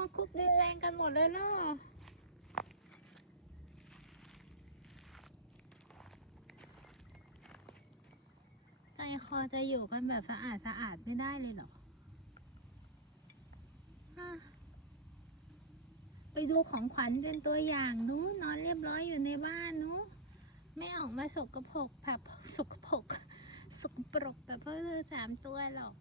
มาคุกดินแรงกันหมดเลยเนาะใจคอจะอยู่กันแบบสะอาดไม่ได้เลยเหรอไปดูของขวัญเป็นตัวอย่างนู้นอนเรียบร้อยอยู่ในบ้านนู้นไม่ออกมาสกปรกแบบสกปรกแบบพวกเธอ3 ตัวหรอก